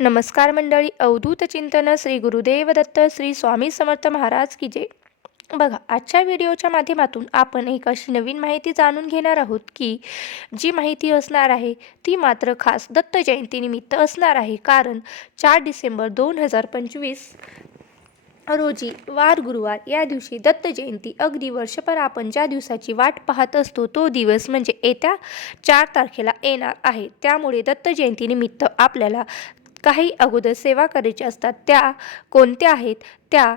नमस्कार मंडळी अवधूत चिंतन श्री गुरुदेव दत्त श्री स्वामी समर्थ महाराज की जय. बघा आजच्या व्हिडिओच्या माध्यमातून आपण एक अशी नवीन माहिती जाणून घेणार आहोत की जी माहिती असणार आहे ती मात्र खास दत्त जयंतीनिमित्त असणार आहे. कारण चार डिसेंबर दोन हजार पंचवीस रोजी वार गुरुवार या दिवशी दत्त जयंती अगदी वर्षभर आपण ज्या दिवसाची वाट पाहत असतो तो दिवस म्हणजे येत्या चार तारखेला येणार आहे. त्यामुळे दत्त जयंतीनिमित्त आपल्याला काही अगोदर सेवा करायच्या असतात त्या कोणत्या आहेत त्या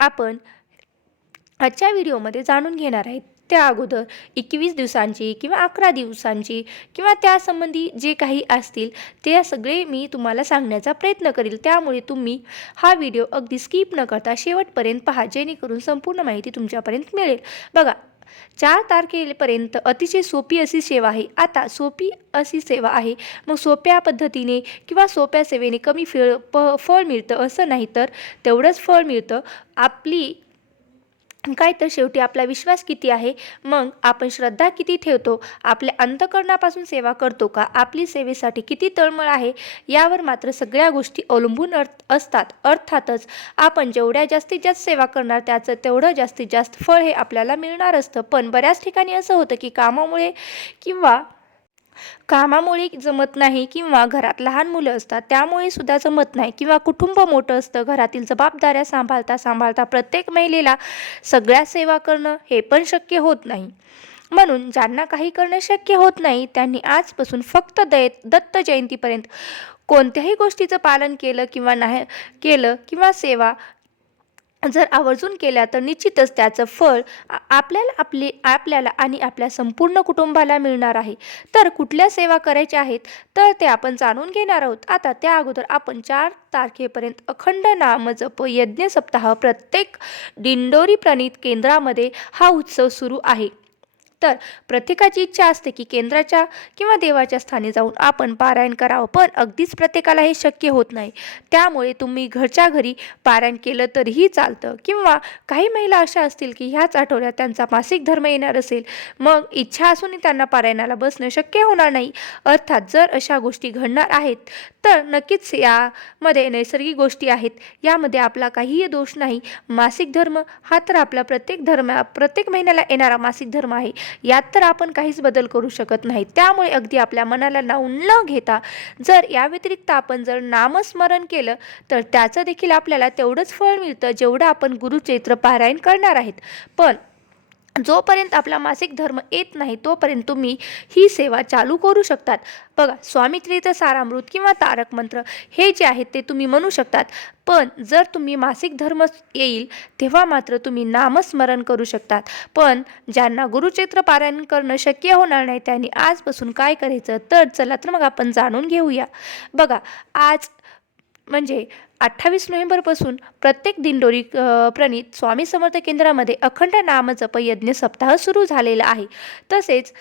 आपण आजच्या व्हिडिओमध्ये जाणून घेणार आहेत. त्या अगोदर एकवीस दिवसांची किंवा अकरा दिवसांची किंवा त्यासंबंधी जे काही असतील ते सगळे मी तुम्हाला सांगण्याचा प्रयत्न करील. त्यामुळे तुम्ही हा व्हिडिओ अगदी स्किप न करता शेवटपर्यंत पहा जेणेकरून संपूर्ण माहिती तुमच्यापर्यंत मिळेल. बघा चार तारखेपर्यंत अतिशय सोपी अशी सेवा आहे. आता सोपी अशी सेवा आहे. मग सोप्या पद्धतीने किंवा सोप्या सेवेने कमी फळ प फळ मिळतं असं नाही तर तेवढंच फळ मिळतं. आपली काय तर शेवटी आपला विश्वास किती आहे? मग आपण श्रद्धा किती ठेवतो? आपल्या अंतकरणापासून सेवा करतो का? आपली सेवेसाठी किती तळमळ आहे? यावर मात्र सगळ्या गोष्टी अवलंबून अर्थ असतात. अर्थातच आपण जेवढ्या जास्तीत जास्त सेवा करणार त्याचं तेवढं जास्तीत जास्त फळ हे आपल्याला मिळणार असतं पण बऱ्याच ठिकाणी असं होतं की कामामुळे किंवा कामामुळे जमत नाही किंवा घरात लहान मुलं असतात त्यामुळे सुद्धा जमत नाही किंवा कुटुंब मोठं असतं घरातील जबाबदाऱ्या सांभाळता सांभाळता प्रत्येक महिलेला सगळ्या सेवा करणं हे पण शक्य होत नाही. म्हणून ज्यांना काही करणं शक्य होत नाही त्यांनी आजपासून फक्त दय दत्त जयंतीपर्यंत कोणत्याही गोष्टीचं पालन केलं किंवा नाही केलं किंवा सेवा जर आवर्जून केल्या तर निश्चितच त्याचं फळ आपल्याला आपली आपल्याला आणि आपल्या संपूर्ण कुटुंबाला मिळणार आहे. तर कुठल्या सेवा करायच्या आहेत? तर ते आपण जाणून घेणार आहोत. आता त्या अगोदर आपण चार तारखेपर्यंत अखंड नाम जप यज्ञ सप्ताह प्रत्येक दिंडोरी प्रणित केंद्रामध्ये हा उत्सव सुरू आहे. तर प्रत्येकाची इच्छा असते की केंद्राच्या किंवा देवाच्या स्थानी जाऊन आपण पारायण करावं. पण अगदीच प्रत्येकाला हे शक्य होत नाही. त्यामुळे तुम्ही घरच्या घरी पारायण केलं तरीही चालतं. किंवा काही महिला अशा असतील की ह्याच आठवड्यात त्यांचा मासिक धर्म येणार असेल. मग इच्छा असूनही त्यांना पारायणाला बसणं शक्य होणार नाही. अर्थात जर अशा गोष्टी घडणार आहेत तर नक्कीच यामध्ये नैसर्गिक गोष्टी आहेत. यामध्ये आपला काहीही दोष नाही. मासिक धर्म हा तर आपला प्रत्येक धर्म प्रत्येक महिन्याला येणारा मासिक धर्म आहे. यात तर आपण काहीच बदल करू शकत नाही. त्यामुळे अगदी आपल्या मनाला लावून न घेता जर या व्यतिरिक्त आपण जर नामस्मरण केलं तर त्याचं देखील आपल्याला तेवढंच फळ मिळतं जेवढं आपण गुरुचैत्र पारायण करणार आहेत. पण जोपर्यंत आपला मासिक धर्म येत नाही तोपर्यंत तुम्ही ही सेवा चालू करू शकतात. बघा स्वामी चरित्र सारामृत किंवा तारक मंत्र हे जे आहेत ते तुम्ही म्हणू शकतात. पण जर तुम्ही मासिक धर्म येईल तेव्हा मात्र तुम्ही नामस्मरण करू शकतात. पण ज्यांना गुरुचैत्र पारायण करणं शक्य होणार नाही त्यांनी आजपासून काय करायचं? तर चला तर मग आपण जाणून घेऊया. बघा आज म्हणजे अठ्ठावीस नोव्हेंबरपासून प्रत्येक दिंडोरी प्रणित स्वामी समर्थ केंद्रामध्ये अखंड नामजप यज्ञ सप्ताह सुरू झालेला आहे. तसेच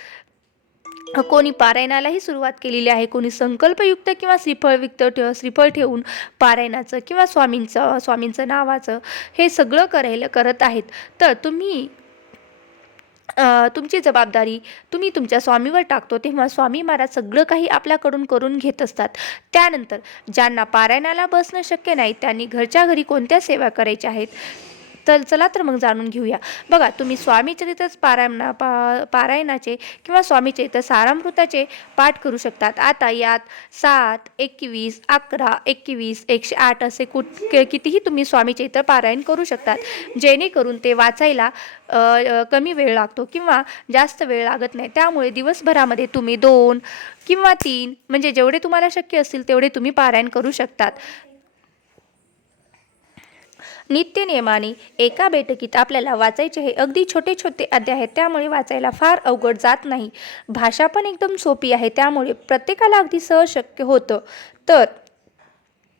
कोणी पारायणालाही सुरुवात केलेली आहे. कोणी संकल्पयुक्त किंवा श्रीफळयुक्त ठेव श्रीफळ ठेवून पारायणाचं किंवा स्वामींचं स्वामींचं नावाचं हे सगळं करायला करत आहेत. तर तुम्ही तुमची जबाबदारी तुम्ही तुमच्या स्वामीवर टाकतो तेव्हा स्वामी महाराज सगळं काही आपल्याकडून करून घेत असतात. त्यानंतर ज्यांना पारायणाला बसणं शक्य नाही त्यांनी घरच्या घरी कोणत्या सेवा करायच्या आहेत? तर चला तर मग जाणून घेऊया. बघा तुम्ही स्वामीचरितच पारायणा पा पारायणाचे किंवा स्वामीचरित्र सारामृताचे पाठ करू शकतात. आता यात सात एकवीस अकरा एकवीस एकशे आठ असे कुठ कितीही तुम्ही स्वामीचरित्र पारायण करू शकतात. जेणेकरून ते वाचायला कमी वेळ लागतो किंवा जास्त वेळ लागत नाही. त्यामुळे दिवसभरामध्ये तुम्ही दोन किंवा तीन म्हणजे जेवढे तुम्हाला शक्य असतील तेवढे तुम्ही पारायण करू शकतात. नित्यनियमाने एका बैठकीत आपल्याला वाचायचे हे अगदी छोटे छोटे अध्याय आहेत. त्यामुळे वाचायला फार अवघड जात नाही. भाषा पण एकदम सोपी आहे. त्यामुळे प्रत्येकाला अगदी सहज शक्य होतं. तर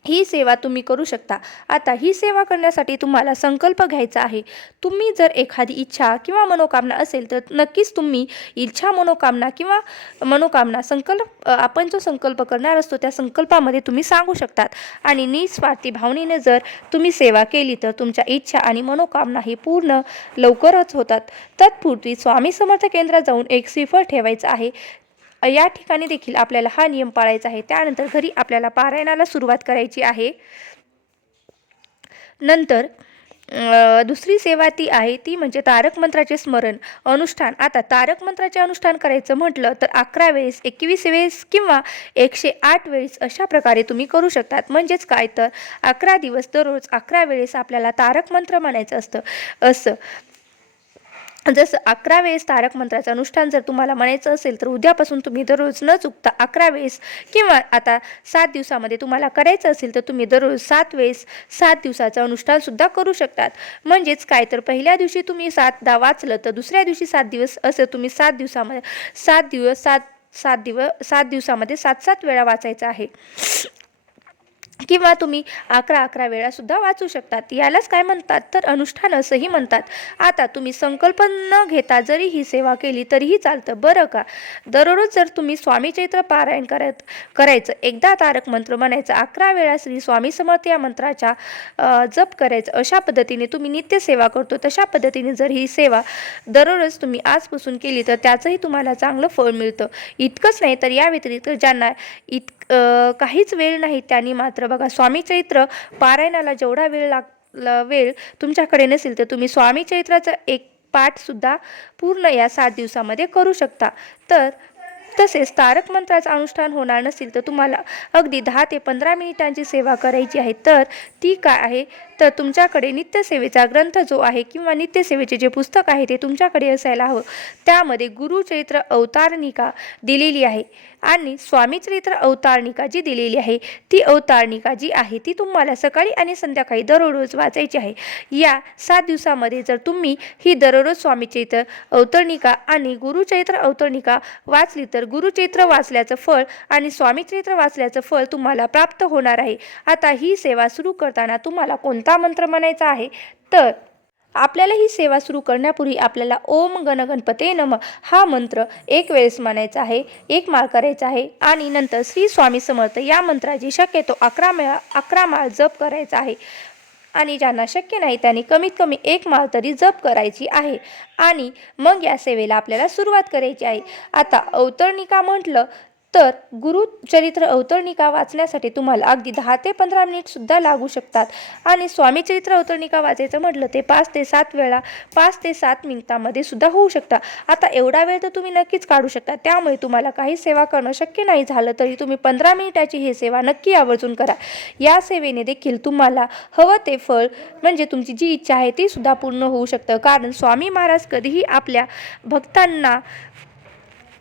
ही सेवा तुम्ही करू शकता. आता ही सेवा करण्यासाठी तुम्हाला संकल्प घ्यायचा आहे. तुम्ही जर एखादी इच्छा किंवा मनोकामना असेल तर नक्कीच तुम्ही इच्छा मनोकामना किंवा मनोकामना संकल्प आपण जो संकल्प करणार असतो त्या संकल्पामध्ये तुम्ही सांगू शकतात. आणि निस्वार्थी भावनेने जर तुम्ही सेवा केली तर तुमच्या इच्छा आणि मनोकामना ही पूर्ण लवकरच होतात. तत्पूर्वी स्वामी समर्थ केंद्रात जाऊन एक सिफर ठेवायचं आहे. या ठिकाणी देखील आपल्याला हा नियम पाळायचा आहे. त्यानंतर घरी आपल्याला पारायणाला सुरुवात करायची आहे. नंतर दुसरी सेवा ती आहे ती म्हणजे तारक मंत्राचे स्मरण. अनुष्ठान. आता तारक मंत्राचे अनुष्ठान करायचं म्हटलं तर अकरा वेळेस एकवीस वेळेस किंवा एकशे आठ वेळेस अशा प्रकारे तुम्ही करू शकतात. म्हणजेच काय तर अकरा दिवस दररोज अकरा वेळेस आपल्याला तारक मंत्र म्हणायचं असतं. असं. जसं अकरा वेळेस तारक मंत्राचं अनुष्ठान जर तुम्हाला म्हणायचं असेल तर उद्यापासून तुम्ही दररोज न चुकता अकरा वेळेस किंवा आता सात दिवसामध्ये तुम्हाला करायचं असेल तर तुम्ही दररोज सात वेळेस सात दिवसाचं अनुष्ठानसुद्धा करू शकतात. म्हणजेच काय तर पहिल्या दिवशी तुम्ही सातदा वाचलं तर दुसऱ्या दिवशी सात दिवस असं तुम्ही सात दिवसामध्ये सात दिवस सात सात दिवस सात दिवसामध्ये सात सात वेळा वाचायचं आहे. किंवा तुम्ही अकरा अकरा वेळासुद्धा वाचू शकतात. यालाच काय म्हणतात? तर अनुष्ठान असंही म्हणतात. आता तुम्ही संकल्प न घेता जरी ही सेवा केली तरीही चालतं. बरं का? दररोज जर तुम्ही स्वामी चैत्र पारायण करत करायचं एकदा तारक मंत्र म्हणायचं अकरा वेळा श्री स्वामी समर्थ या मंत्राच्या जप करायचं अशा पद्धतीने तुम्ही नित्य सेवा करतो तशा पद्धतीने जर ही सेवा दररोज तुम्ही आजपासून केली तर त्याचंही तुम्हाला चांगलं फळ मिळतं. इतकंच नाही तर या व्यतिरिक्त ज्यांना इत काहीच वेळ नाही त्यांनी मात्र बघा स्वामी चैत्र पारायणाला जेवढा वेळ लाग वेळ तुमच्याकडे नसेल तर तुम्ही स्वामी चैत्राचा एक पाठसुद्धा पूर्ण या सात दिवसामध्ये करू शकता. तर तसेच तारक मंत्राचं अनुष्ठान होणार नसेल तर तुम्हाला अगदी दहा ते पंधरा मिनिटांची सेवा करायची आहे. तर ती काय आहे? तर तुमच्याकडे नित्यसेवेचा ग्रंथ जो आहे किंवा नित्यसेवेचे जे पुस्तक आहे ते तुमच्याकडे असायला हवं. त्यामध्ये गुरुचरित्र अवतारणिका दिलेली आहे आणि स्वामीचरित्र अवतारणिका जी दिलेली आहे ती अवतारणिका जी आहे ती तुम्हाला सकाळी आणि संध्याकाळी दररोज वाचायची आहे. या सात दिवसामध्ये जर तुम्ही ही दररोज स्वामी चैत्र अवतरणिका आणि गुरुचैत्र अवतरणिका वाचली तर गुरुचैत्र वाचल्याचं फळ आणि स्वामीचरित्र वाचल्याचं फळ तुम्हाला प्राप्त होणार आहे. आता ही सेवा सुरू करताना तुम्हाला कोणता मंत्र म्हणायचा आहे. तर आपल्याला ही सेवा सुरू करण्यापूर्वी आपल्याला ओम गणगणपते नम हा मंत्र एक वेळेस म्हणायचा आहे एक माळ करायचा आहे आणि नंतर श्री स्वामी समर्थ या मंत्राची शक्यतो अकरा मेळा अकरा माळ जप करायचा आहे. आणि ज्यांना शक्य नाही त्यांनी कमीत कमी एक माळ तरी जप करायची आहे. आणि मग या सेवेला आपल्याला सुरुवात करायची आहे. आता अवतरणिका म्हटलं तर गुरुचरित्र अवतरणिका वाचण्यासाठी तुम्हाला अगदी दहा ते पंधरा मिनिटसुद्धा लागू शकतात. आणि स्वामी चरित्र अवतरणिका वाचायचं म्हटलं ते पाच ते सात वेळा पाच ते सात मिनिटामध्ये सुद्धा होऊ शकता. आता एवढा वेळ तर तुम्ही नक्कीच काढू शकता. त्यामुळे तुम्हाला काही सेवा करणं शक्य नाही झालं तरी तुम्ही पंधरा मिनिटाची ही सेवा नक्की आवर्जून करा. या सेवेने देखील तुम्हाला हवं ते फळ म्हणजे तुमची जी इच्छा आहे ती सुद्धा पूर्ण होऊ शकतं. कारण स्वामी महाराज कधीही आपल्या भक्तांना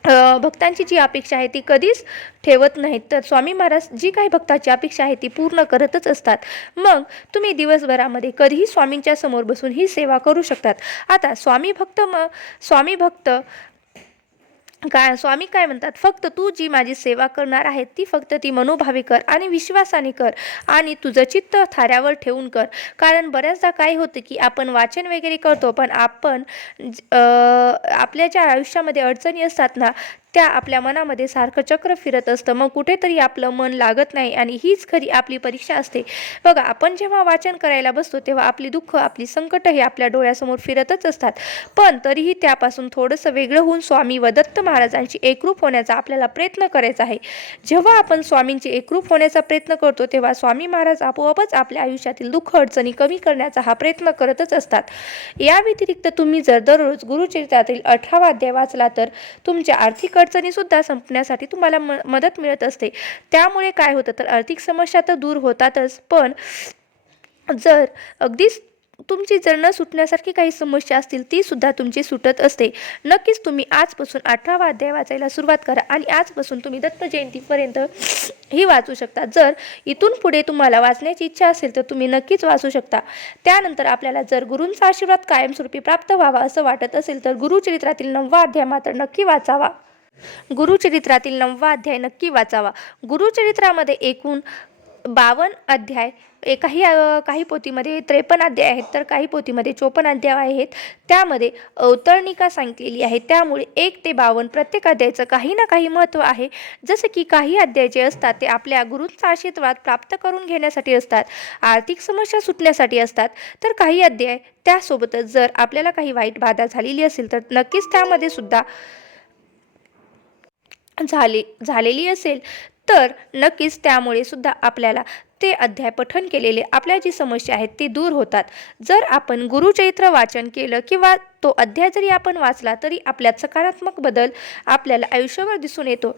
भक्तांची जी अपेक्षा आहे ती कधीच ठेवत नाहीत. तर स्वामी महाराज जी काही भक्ताची अपेक्षा आहे ती पूर्ण करतच असतात. मग तुम्ही दिवसभरामध्ये कधीही स्वामींच्या समोर बसून ही सेवा करू शकतात. आता स्वामी भक्त म स्वामी भक्त काय स्वामी काय म्हणतात फक्त तू जी माझी सेवा करणार आहे ती फक्त ती मनोभावे कर आणि विश्वासाने कर आणि तुझं चित्त थाऱ्यावर ठेवून कर. कारण बऱ्याचदा काय होतं की आपण वाचन वगैरे करतो पण आपण आपल्या ज्या आयुष्यामध्ये अडचणी असतात ना त्या आपल्या मनामध्ये सारखं चक्र फिरत असतं. मग कुठेतरी आपलं मन लागत नाही आणि हीच खरी आपली परीक्षा असते. बघा आपण जेव्हा वाचन करायला बसतो तेव्हा आपली दुःख आपली संकट हे आपल्या डोळ्यासमोर फिरतच असतात. पण तरीही त्यापासून थोडंसं वेगळं होऊन स्वामी व दत्त महाराजांची एकरूप होण्याचा आपल्याला प्रयत्न करायचा आहे. जेव्हा आपण स्वामींची एकरूप होण्याचा प्रयत्न करतो तेव्हा स्वामी महाराज आपोआपच आपल्या आयुष्यातील दुःख अडचणी कमी करण्याचा हा प्रयत्न करतच असतात. या व्यतिरिक्त तुम्ही जर दररोज गुरुचरित्रातील अठरावा अध्याय वाचला तर तुमच्या आर्थिक अडचणीसुद्धा संपण्यासाठी तुम्हाला म मदत मिळत असते. त्यामुळे काय होतं तर आर्थिक समस्या तर दूर होतातच पण जर अगदीच तुमची जर न सुटण्यासारखी काही समस्या असतील ती सुद्धा तुमची सुटत असते. नक्कीच तुम्ही आजपासून अठरावा अध्याय वाचायला सुरुवात करा आणि आजपासून तुम्ही दत्त जयंतीपर्यंत ही वाचू शकता. जर इथून पुढे तुम्हाला वाचण्याची इच्छा असेल तर तुम्ही नक्कीच वाचू शकता. त्यानंतर आपल्याला जर गुरूंचा आशीर्वाद कायमस्वरूपी प्राप्त व्हावा असं वाटत असेल तर गुरुचरित्रातील नववा अध्याय मात्र नक्की वाचावा. गुरुचरित्रातील नववा अध्याय नक्की वाचावा. गुरुचरित्रामध्ये एकूण बावन्न अध्याय काही काही पोथीमध्ये त्रेपन्न अध्याय आहेत तर काही पोथीमध्ये चोपन्न अध्याय आहेत. त्यामध्ये अवतरणिका सांगितलेली आहे. त्यामुळे एक ते बावन्न प्रत्येक अध्यायाचं काही ना काही महत्त्व आहे. जसं की काही अध्याय जे असतात ते आपल्या गुरुचा आशीर्वाद प्राप्त करून घेण्यासाठी असतात आर्थिक समस्या सुटण्यासाठी असतात. तर काही अध्याय त्यासोबतच जर आपल्याला काही वाईट बाधा झालेली असेल तर नक्कीच त्यामध्ये सुद्धा झाले झालेली असेल तर नक्कीच त्यामुळे सुद्धा आपल्याला ते अध्याय पठन केलेले आपल्या जी समस्या आहेत ती दूर होतात. जर आपण गुरुचैत्र वाचन केलं किंवा तो अध्याय जरी आपण वाचला तरी आपल्यात सकारात्मक बदल आपल्याला आयुष्यावर दिसून येतो.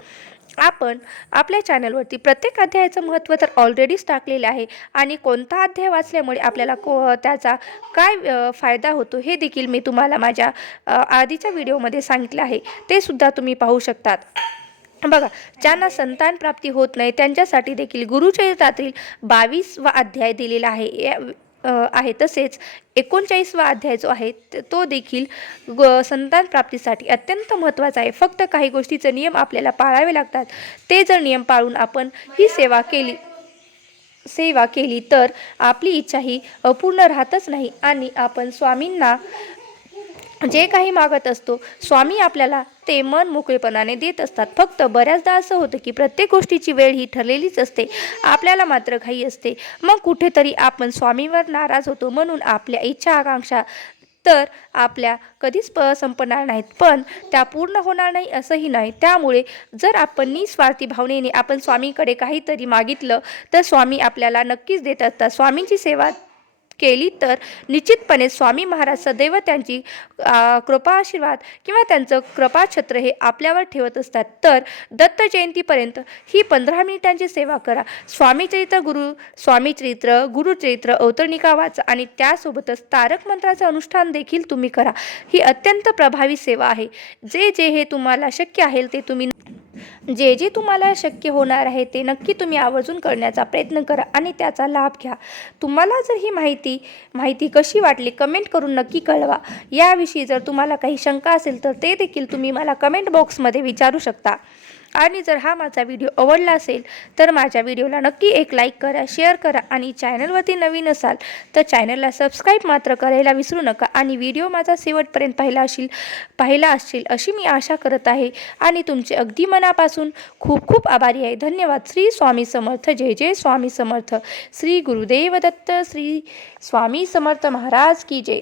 आपण आपल्या चॅनलवरती प्रत्येक अध्यायाचं महत्त्व तर ऑलरेडीच टाकलेलं आहे आणि कोणता अध्याय वाचल्यामुळे आपल्याला को त्याचा काय फायदा होतो हे देखील मी तुम्हाला माझ्या आधीच्या व्हिडिओमध्ये सांगितलं आहे. ते सुद्धा तुम्ही पाहू शकतात. बघा ज्यांना संतान प्राप्ती होत नाही त्यांच्यासाठी देखील गुरुचरित्रातील बावीसवा अध्याय दिलेला आहे. या- आहे तसेच एकोणचाळीसवा अध्याय जो आहे तो देखील ग संतान प्राप्तीसाठी अत्यंत महत्त्वाचा आहे. फक्त काही गोष्टीचे नियम आपल्याला पाळावे लागतात. ते जर नियम पाळून आपण ही सेवा केली सेवा केली तर आपली इच्छा ही अपूर्ण राहतच नाही आणि आपण स्वामींना जे काही मागत असतो स्वामी आपल्याला ते मन मोकळेपणाने देत असतात. फक्त बऱ्याचदा असं होतं की प्रत्येक गोष्टीची वेळ ही ठरलेलीच असते. आपल्याला मात्र घाई असते. मग कुठेतरी आपण स्वामीवर नाराज होतो म्हणून आपल्या इच्छा आकांक्षा तर आपल्या कधीच प संपणार नाहीत. पण त्या पूर्ण होणार नाही असंही नाही. त्यामुळे जर आपण निस्वार्थी भावनेने आपण स्वामीकडे काहीतरी मागितलं तर स्वामी आपल्याला नक्कीच देत असतात. स्वामींची सेवा केली तर निश्चितपणे स्वामी महाराज सदैव त्यांची कृपा आशीर्वाद किंवा त्यांचं कृपाछत्र हे आपल्यावर ठेवत असतात. तर दत्त जयंतीपर्यंत ही पंधरा मिनिटांची सेवा करा. स्वामी चरित्र गुरु स्वामी चरित्र गुरुचरित्र अवतरणिका वाचा आणि त्यासोबतच तारक मंत्राचं अनुष्ठान देखील तुम्ही करा. ही अत्यंत प्रभावी सेवा आहे. जे जे हे तुम्हाला शक्य आहे ते तुम्ही जे जे तुम्हाला शक्य होणार आहे ते नक्की तुम्ही आवर्जून करण्याचा प्रयत्न करा आणि त्याचा लाभ घ्या. तुम्हाला जर ही माहिती माहिती कशी वाटली कमेंट करून नक्की कळवा. याविषयी जर तुम्हाला काही शंका असेल तर ते देखील तुम्ही मला कमेंट बॉक्समध्ये विचारू शकता. आणि जर हा माझा व्हिडिओ आवडला असेल तर माझ्या व्हिडिओला नक्की एक लाईक करा शेअर करा आणि चॅनलवरती नवीन असाल तर चॅनलला सबस्क्राईब मात्र करायला विसरू नका आणि व्हिडिओ माझा शेवटपर्यंत पाहिला असेल पाहिला असशील अशी मी आशा करत आहे. आणि तुमचे अगदी मनापासून खूप खूप आभारी आहे. धन्यवाद. श्री स्वामी समर्थ. जय जय स्वामी समर्थ. श्री गुरुदेव दत्त. श्री स्वामी समर्थ महाराज की जय.